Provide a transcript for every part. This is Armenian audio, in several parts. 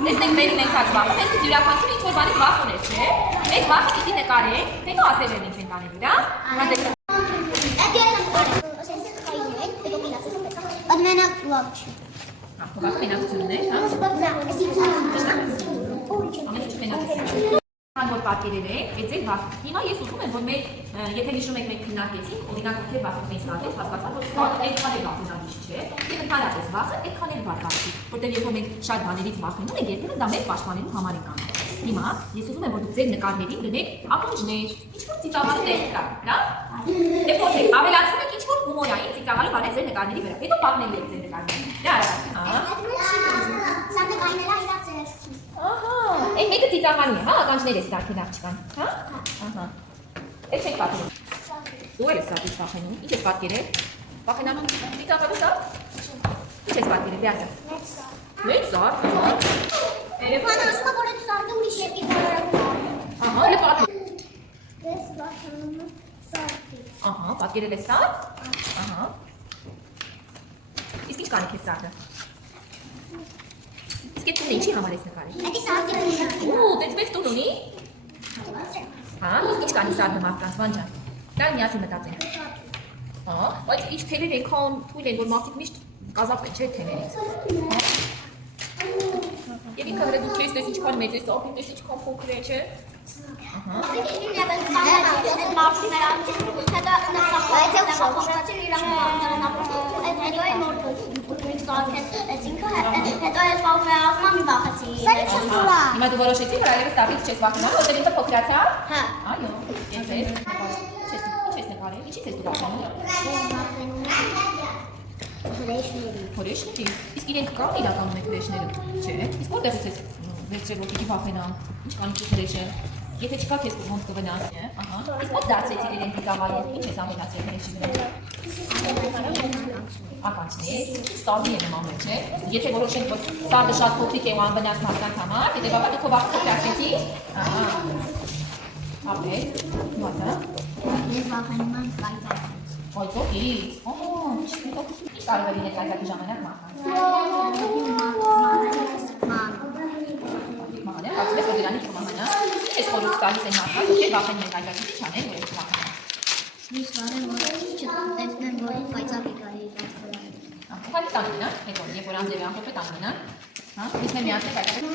Տեսնենք մեր ունեցած վախը, մենք յուրաքանչյուրը ինչ-որ բանից վախ ուներ, չէ՞։ Մենք վախը պիտի նկարենք, հետո ասել ենք ինչ ենք անելու, դա։ Մենակ լավ չի։ Վախը մենակությունն է, հա։ Որ պատկերել եք, այդ ձեր վախ։ Հիմա ես ուզում եմ, որ մենք, եթե հիշում եք, մենք քննարկեցինք, օրինակ ովքեր վախը մեզ ստացեց, հասկացան, որ սա այդքան էլ վախենալի չէ, եւ ընդհանրապես վախը այդքան էլ վախացի, որտեղ երբ մենք շատ բաներից վախենում ենք, երբեմն դա մեզ պաշտպանելու համար ենք անում։ Հիմա ես ուզում եմ, որ դուք ձեր նկարներին դնեք ակունջներ, ինչ-որ ծիծաղալի տեղ կա, հա։ Դե փոխեք, ավելացնում եք ինչ-որ հումորային ծիծաղալի բաներ ձեր նկարների վրա, հետո պատմելու եք ձեր նկարներին։ Դա արագ, հա։ Սա նկարները իրաց է։ Ահա, այդ մեկը ծիծաղալի է, հա, ականջներ է ստարքել աղջկան, հա։ Ահա։ Այդ չենք պատմում։ Ու էլ է սա դից վախենում, ինչ ես պատկերել։ Վախենանում ծիծաղալու սա։ Ինչ ես պատկերել, դե ասա։ Մեծ սար։ Երևանը ասում է, որ այդ սարդը ուրիշ երկի բարարակում է։ Ահա, էլ է պատմում։ Ես վախենում եմ սարդի։ Ահա, պատկերել ես սար։ Ահա։ Իսկ ինչ կանի քեզ սարդը։ Իսկ այդ տունը ինչի համար ես նկարել։ Այդի սարդի ունի։ Ու, դες մեծ տուն ունի։ Հա, իսկ ինչ կանի սարդը մարդկանց, Վան ջան։ Դա միասին մտածենք։ Հա, բայց ինչ թելեր այնքան թույլ են, որ մարդիկ միշտ կազապեն, չէ՞ թելերից։ Եվ ինքը հրե դու չես տես ինչքան մեծ ես, ապին տես ինչքան փոքր է, չէ՞։ Ահա։ Հիմա դու որոշեցի, որ այլևս տապից չես վախենալու, որտեղ ինքը փոքրացավ։ Հա։ Այո, ես չես նկարել, ինչի՞ց ես դու վախենում։ Հորեշների։ Իսկ իրենք կան իրականում եք հրեշները, չէ՞։ Իսկ որտեղից ես վերցրել որ պիտի վախենամ, ինչ կան ինքս հրեշը։ Եթե չկա քեզ ոնց կվնաս, ահա։ Իսկ ո՞ց դարձեցիք իրենք ծիծաղալի, ինչ ես ամենացել հրեշի վրա։ Ականջներ, սարդի է նման մեջ, չէ։ Եթե որոշենք, որ սարդը շատ փոքրիկ է ու անվնաս մարդկանց համար, հետևաբար դուք վախը փոքրացրեցիք, ահա։ Ապեր, ո՞նց է։ Ես վախենում եմ կայծակից։ Կայծակից, ինչ կարող է լինել կայծակի ժամանակ մարդկանց։ Մահանե, հացվես, որ դրանից կմահանա, ես խորուց տալիս են մարդկանց, ովքեր վախենում են կայծակից, ինչ անեն, որ ես վախենամ։ Ես վարեմ, որ չտեսնեմ, որ կայծակի կարի իրաց վրա։ Հա, տանին, հետո, երբ որ անձերը ամփոփ է տանին, հա, իսկ მე միացնեք կայծակը։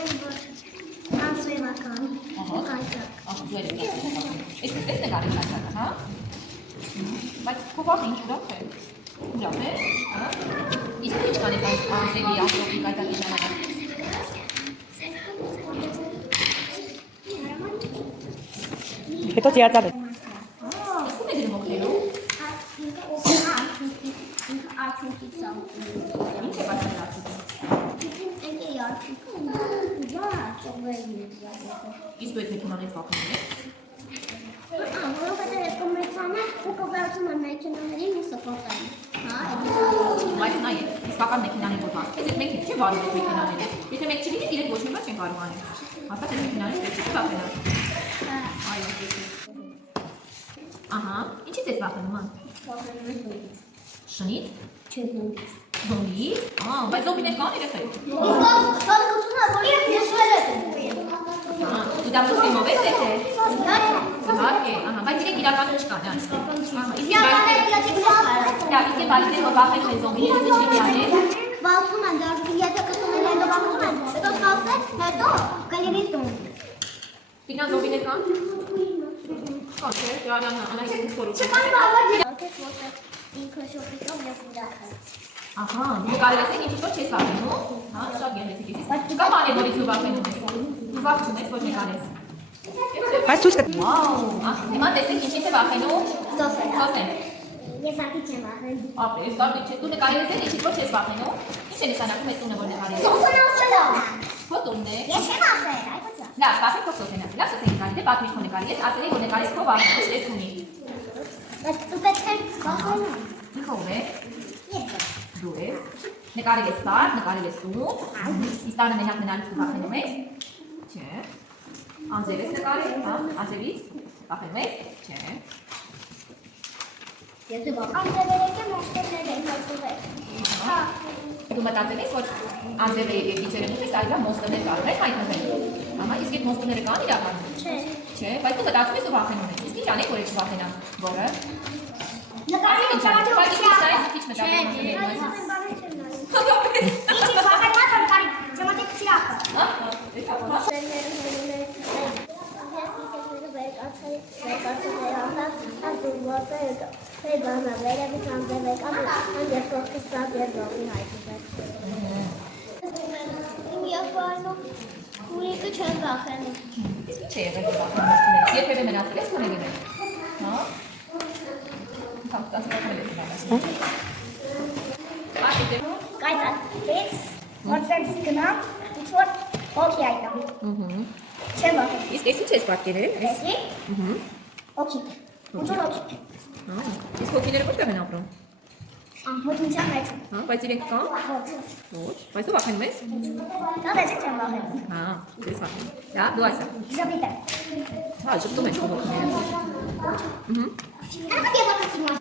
Անձրևական, կայծակ։ Ահա, դու ես միացնեք։ Իսկ դες նկարել կայծակը, հա։ Բայց քո վախը ինչ ուրախ է։ Ուրախ է, հա։ Իսկ ինչ կանեք այս անձրևի ամփոփի կայծակի ժամանակ։ Հետո ծիածալ է։ Իսկ ո՞ւմ է դրում օգնելու։ Արդյունքից սամքում։ Ինչ է բացատրացում։ Էնի արդյունքը ճողվելն է դիազետը։ Իսկ դու այդ մեքենանից վախենում ես։ Որովհետև ես կոմերցանը փոքրացում եմ մեքենաներին ու սպորտային։ Հա, Բայց նայ, իսկական մեքենաներին որ վախեցեք, մենք չէ վարում եք մեքենաները։ Եթե մենք չլինենք, իրենք ոչ մի բան չեն կարող անել։ Հաստատ այդ մեքենաներից պետք է վախենալ։ Այո, ահա, ինչի՞ց ես վախենում, ան։ Շնից։ Չէ, նույնիսկ։ Զոմբի։ Բայց զոմբիներ կան երեխեք։ Դու դա ֆիլմով ես տեսել։ Իհարկե, ահա, բայց իրենք իրականում չկան, հա։ Իսկ բալիկներ որ վախենում են զոմբիներից ինչ պիտի անեն։ Վախում են, եթե կտում են, հետո վախում են, հետո խաղացեն, հետո կլինի տուն։ Պինան զոմբիներ կան։ Կան, չէ, անայսիկ խորուց։ Չկան բավարար։ Ինքը շոպիկով ես ուրախ եմ։ Ահա, դու կարելի ես ինչ որ չես վախենում, հա, շատ գեղեցիկ ես։ Բայց չկա բան որից դու վախենում ես։ Դու վախ չունես, ոչ մեկ անես։ Բայց ցույց կա։ Վաու, հիմա տեսեք ինչից է վախենում։ Սոսեն։ Սոսեն։ Ես ակից եմ վախենում։ Ապրես, դարձի չէ, դու նկարել ես ինչից ոչ ես վախենում։ Ինչ է նշանակում այս տունը որ նկարել ես։ Սոսեն ասելով։ Քո տունն է։ Ես չեմ ասել, այդպես։ Լավ, սպասենք քո Սոսենը։ Լավ, Սոսեն նկարել է, պատմի քո նկարել ես, ասել որ նկարես քո վախը, ոչ ես ունի։ Բայց դու պետք է վախենալ։ Ինքը ով է։ Ես։ Դու ես։ Նկարել ես սար, նկարել ես ու։ Իսկ տանը մենակ մնալուց վախենում ես։ Չէ։ Անձև ես նկարել, հա, անձևից վախենում ես։ Չէ։ Եթե անձևերեք եմ ոստերներ են հայտուղել։ Դու մտածել ես, որ անձևը եւ իջերը նույնիսկ այլա մոստներ կարող են հայտնվել։ Ահա, իսկ այդ մոստները կան իրականում։ Չէ։ Չէ, բայց դու մտածում ես ու վախենում ես։ Իսկ ինչ անեք, որ չվախենամ, որը։ Նկարել եմ Բայց ճամատի քիչ մտածում ես։ Իչի վախենման կարկարի ճամատի կցիրակը։ Հա, էսա բանա։ Ուրիկը չեն վախենում։ Իսկ ինչ է եղել վախենում ես։ Երբևէ մնացել ես քոնեգին։ Հա։ Կապտած կապել ես նայած։ Ահա։ Կայծած, որտեղից գնամ, ինչ-որ հոգի այդա։ Չեմ վախենում։ Իսկ ես ինչ ես պատկերել։ Էսի։ Հոգի։ Ինչ-որ հոգի։ Հա։ Իսկ հոգիները որտեղ են ապրում։ Մոտնության մեջ։ Հա, բայց իրենք կան։ Ոչ։ Ոչ, բայց դու վախենում ես։ Դա դες չեմ վախենում։ Հա, ես վախենում։ Հա, դու ասա։ Ժպիտ է։ Հա, շփոթում ես հոգիները։ Կարո՞ղ եմ վախեցնում։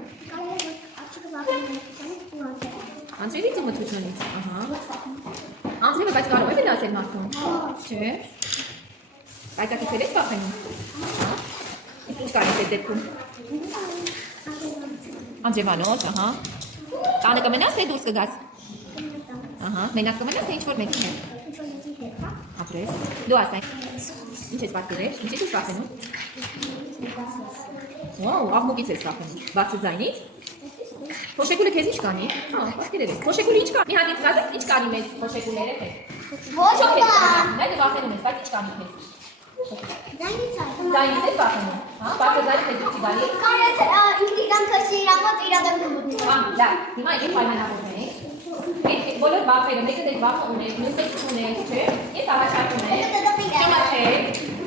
Աչքը վախենում եմ։ Անձրևից ու մթությունից։ Ահա։ Անձրևը բայց կարող է վնասել մարդուն։ Չէ։ Բայց ակիցել ես վախենում։ Հա։ Իսկ ինչ կարես այդ դեպքում։ Անձրևանոց, ահա։ Տանը կմնաս թե դուրս կգաս։ Ահա, մենակ կմնաս թե ինչ-որ մեկի հետ։ Ապրես։ Դու ասա։ Ինչ ես պատկերել։ Ինչի՞ ես վախենում։ Վաու, աղմուկից ես վախենում։ Բացի ձայնից։ Փոշեկուլը քեզ ինչ կանի։ Հա, պատկերել ես։ Փոշեկուլը ինչ կա։ Մի հատ ինձ ասես ինչ կանի մեզ փոշեկուլները թե։ Ոչ Ոչ բան։ Դա դու վախենում ես, բայց ինչ կանի քեզ։ Ձայնից է։ Ձայնից ես վախենում։ Հա, բացի ձայնը քեզ չի գալի։ Կարեց ինքն իրան քաշի իր մոտ իրադարձում մտնում։ Հա, դա։ Հիմա եկեք պայմանավորվենք։ Այդ բոլոր բախերը, մեկը դες բախը ունես, մյուսը չունես, չէ՞։ Ես առաջարկում եմ։ Ճանաչեք